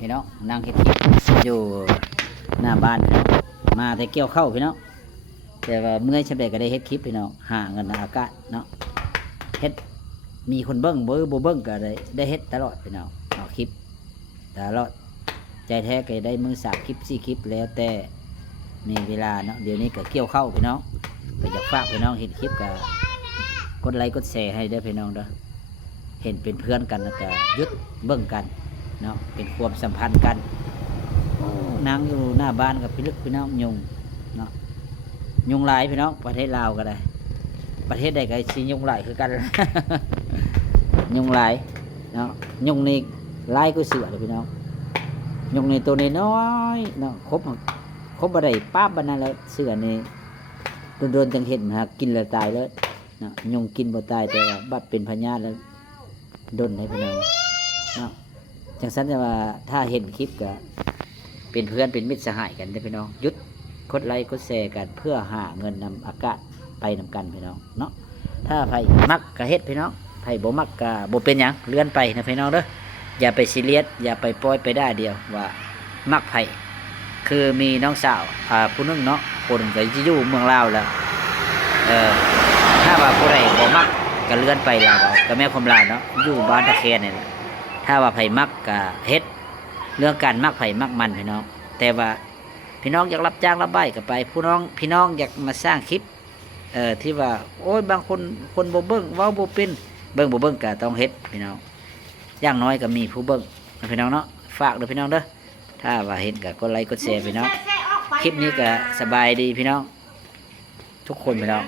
พี่น้องนั่งเฮ็ดคลิปอยู่หน้าบ้านพี่น้องมาแต่เกี่ยวเข้าพี่น้องแต่ว่าเมื่อยชำเร็จก็ได้เฮ็ดคลิปพี่น้องหาเงินอากาศเนาะเฮ็ดมีคนเบิ้งบ่เบิ้งก็ได้เฮ็ดตลอดพี่น้องเอาคลิปตลอดใจแท้ก็ได้มือสามคลิปสี่คลิปแล้วแต่มีเวลาเนาะเดี๋ยวนี้ก็เกี่ยวเข้าพี่น้องก็อยากฝากพี่น้องเห็นคลิปก็กดไลค์กดแชร์ให้ได้พี่น้องเด้อเห็นเป็นเพื่อนกันแล้วก็ยุดเบิ้งกันเนาะเป็นความสัมพันธ์กันนั่งอยู่หน้าบ้านกับพี่ลึกพี่น้องยุงเนาะยุงหลายพี่น้องประเทศลาวก็ได้ประเทศใดก็สิยุงหลายคือกัน ยุงหลายเนาะยุงนี่หลายก็เสือเลยพี่น้องยุงนี่ตัวน้อยเนาะครบอะไรป้าบรรณาแล้วเสือนี่โดนจังเห็นฮะกินแล้วตายเลยเนาะยุงกินบ่ตายแต่ว่าบัดเป็นพญาแล้วโดนให้พี่น้องเนาะจังสันจะว่าถ้าเห็นคลิปก็เป็นเพื่อนเป็นมิตรสหายกันได้พี่น้องยุดกดไลค์กดแชร์กันเพื่อหาเงินนำอากาศไปนำกันพี่น้องเนาะถ้าไผมักกะเฮ็ดพี่น้องไผบ่มักกะบ่เป็นหยังเลื่อนไปนะพี่น้องเด้ออย่าไปซีเรียสอย่าไปปล่อยไปได้เดียวว่ามักไผคือมีน้องสาวผู้นึงเนาะคนก็อยู่เมืองลาวแล้วถ้าว่าผู้ใดบ่มักก็เลื่อนไปลาวก็แม่ความลาวเนาะอยู่บ้านตะแคนี่แหละถ้าว่าไผมักกะเฮ็ดเรื่องการมักไผมักมันพี่น้องแต่ว่าพี่น้องอยากรับจ้างรับใบก็ไปพี่น้องอยากมาสร้างคลิปที่ว่าโอ้ยบางคนบ่เบิ่งเว้าบ่เป็นเบิ่งบ่เบิ่งก็ต้องเฮ็ดพี่น้องอย่างน้อยก็มีผู้เบิ่งพี่น้องเนาะฝากเด้อพี่น้องเด้อถ้าว่าเห็นก็กดไลค์กดแชร์พี่น้องคลิปนี้ก็สบายดีพี่น้องทุกคนพี่น้อง